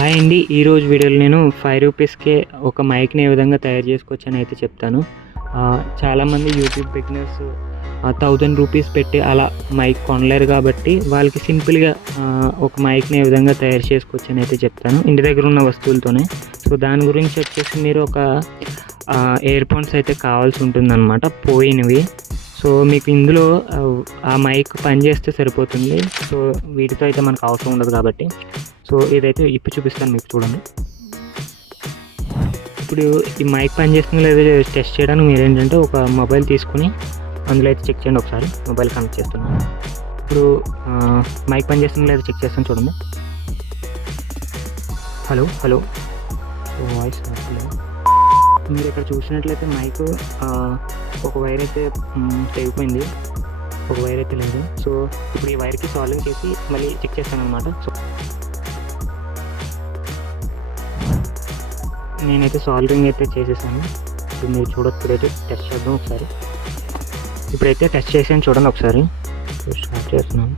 Hi అండి. ఈరోజు వీడియోలో నేను 5 రూపీస్‌కే ఒక మైక్‌ని ఏ విధంగా తయారు చేసుకోవచ్చని అయితే చెప్తాను. చాలామంది యూట్యూబ్ బిగినర్స్ 1000 రూపీస్ పెట్టి అలా మైక్ కొనలేరు కాబట్టి వాళ్ళకి సింపుల్‌గా ఒక మైక్‌ని ఏ విధంగా తయారు చేసుకోవచ్చని అయితే చెప్తాను ఇంటి దగ్గర ఉన్న వస్తువులతోనే. సో దాని గురించి వచ్చేసి మీరు ఒక ఇయర్ ఫోన్స్ అయితే కావాల్సి ఉంటుందన్నమాట, పోయినవి. సో మీకు ఇందులో ఆ మైక్ పనిచేస్తే సరిపోతుంది. సో వీటితో అయితే మనకు అవసరం ఉండదు కాబట్టి. సో ఇదైతే ఇప్పి చూపిస్తాను మీకు, చూడండి. ఇప్పుడు ఈ మైక్ పనిచేస్తుందో లేదో టెస్ట్ చేయడానికి మీరు ఏంటంటే ఒక మొబైల్ తీసుకుని అందులో అయితే చెక్ చేయండి ఒకసారి. మొబైల్ కనెక్ట్ చేస్తున్నాను. ఇప్పుడు మైక్ పనిచేస్తుందో లేదో చెక్ చేస్తాను, చూడండి. హలో హలో, వాయిస్ రావట్లేదు. మీరు ఇక్కడ చూసినట్లయితే మైక్ ఒక వైర్ అయితే తెగిపోయింది, ఒక వైర్ అయితే లేదు. సో ఇప్పుడు ఈ వైర్కి సాల్వింగ్ చేసి మళ్ళీ చెక్ చేస్తాను అనమాట. సో నేనైతే సాల్వింగ్ అయితే చేసేసాను. ఇప్పుడు మీరు చూడొచ్చు. ఇప్పుడైతే టెస్ట్ చేద్దాం ఒకసారి. ఇప్పుడైతే టెస్ట్ చేసాను, చూడండి ఒకసారి. స్టార్ట్ చేస్తున్నాను.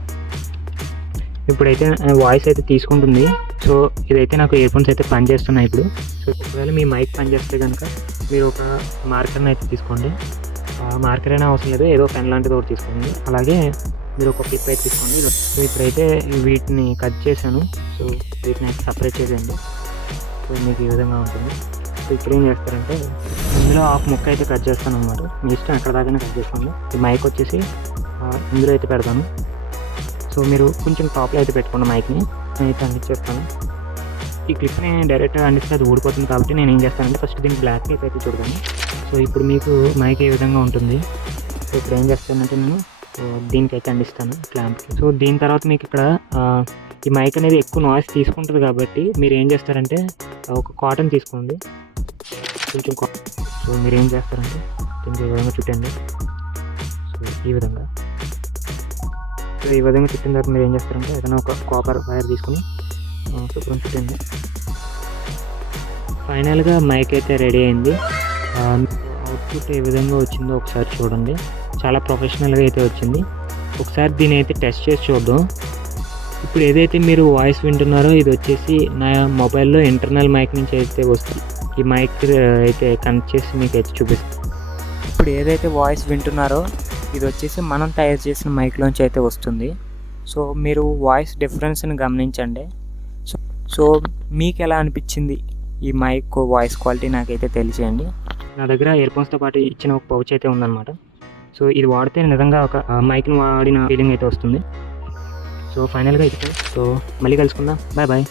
ఇప్పుడైతే వాయిస్ అయితే తీసుకుంటుంది. సో ఇదైతే నాకు ఇయర్ ఫోన్స్ అయితే పనిచేస్తున్నాయి ఇప్పుడు. సో ఒకవేళ మీ మైక్ పనిచేస్తే కనుక మీరు ఒక మార్కర్ని అయితే తీసుకోండి. మార్కర్ అయినా అవసరం లేదు, ఏదో పెన్ లాంటిది ఒకటి తీసుకోండి. అలాగే మీరు ఒక క్లిప్ అయితే తీసుకోండి. సో ఇప్పుడైతే వీటిని కట్ చేశాను. సో వీటిని అయితే సపరేట్ చేసేయండి. సో మీకు ఈ విధంగా ఉంటుంది. సో ఇప్పుడు ఏం చేస్తారంటే ఇందులో హాఫ్ ముక్క అయితే కట్ చేస్తాను అనమాట. మీ ఇష్టం ఎక్కడ దాకా కట్ చేసుకోండి. ఈ మైక్ వచ్చేసి ఇందులో అయితే పెడతాను. సో మీరు కొంచెం టాప్లో అయితే పెట్టుకోండి మైక్ని. నేనైతే అందించేస్తాను. ఈ క్లిప్ని డైరెక్ట్గా అందిస్తే అది ఊడిపోతుంది కాబట్టి నేను ఏం చేస్తానంటే ఫస్ట్ దీనికి బ్లాక్ టేప్ అయితే చూడగాను. సో ఇప్పుడు మీకు మైక్ ఏ విధంగా ఉంటుంది. సో ఇప్పుడు ఏం చేస్తానంటే నేను దీనికైతే అందిస్తాను, క్లాంప్కి. సో దీని తర్వాత మీకు ఇక్కడ ఈ మైక్ అనేది ఎక్కువ నాయిస్ తీసుకుంటుంది కాబట్టి మీరు ఏం చేస్తారంటే ఒక కాటన్ తీసుకోండి, కొంచెం సో మీరు ఏం చేస్తారంటే దీనికి ఈ విధంగా చుట్టండి. సో ఈ విధంగా. సో ఈ విధంగా చుట్టిన తర్వాత మీరు ఏం చేస్తారంటే ఏదైనా ఒక కాపర్ వైర్ తీసుకుని శుభ్రం చుట్టండి. ఫైనల్గా మైక్ అయితే రెడీ అయింది. అవుట్పుట్ ఏ విధంగా వచ్చిందో ఒకసారి చూడండి. చాలా ప్రొఫెషనల్గా అయితే వచ్చింది. ఒకసారి దీని అయితే టెస్ట్ చేసి చూద్దాం. ఇప్పుడు ఏదైతే మీరు వాయిస్ వింటున్నారో ఇది వచ్చేసి నా మొబైల్లో ఇంటర్నల్ మైక్ నుంచి అయితే వస్తుంది. ఈ మైక్ అయితే కనెక్ట్ చేసి మీకు అయితే చూపిస్తాను. ఇప్పుడు ఏదైతే వాయిస్ వింటున్నారో ఇది వచ్చేసి మనం తయారు చేసిన మైక్లోంచి అయితే వస్తుంది. సో మీరు వాయిస్ డిఫరెన్స్ని గమనించండి. సో మీకు ఎలా అనిపించింది ఈ మైక్ వాయిస్ క్వాలిటీ నాకైతే తెలియజేయండి. నా దగ్గర ఇయర్ ఫోన్స్తో పాటు ఇచ్చిన ఒక పౌచ్ అయితే ఉందన్నమాట. సో ఇది వాడితే నిజంగా ఒక మైక్ని వాడిన ఫీలింగ్ అయితే వస్తుంది. సో ఫైనల్గా ఇది. సో మళ్ళీ కలుసుకుందాం. Bye bye.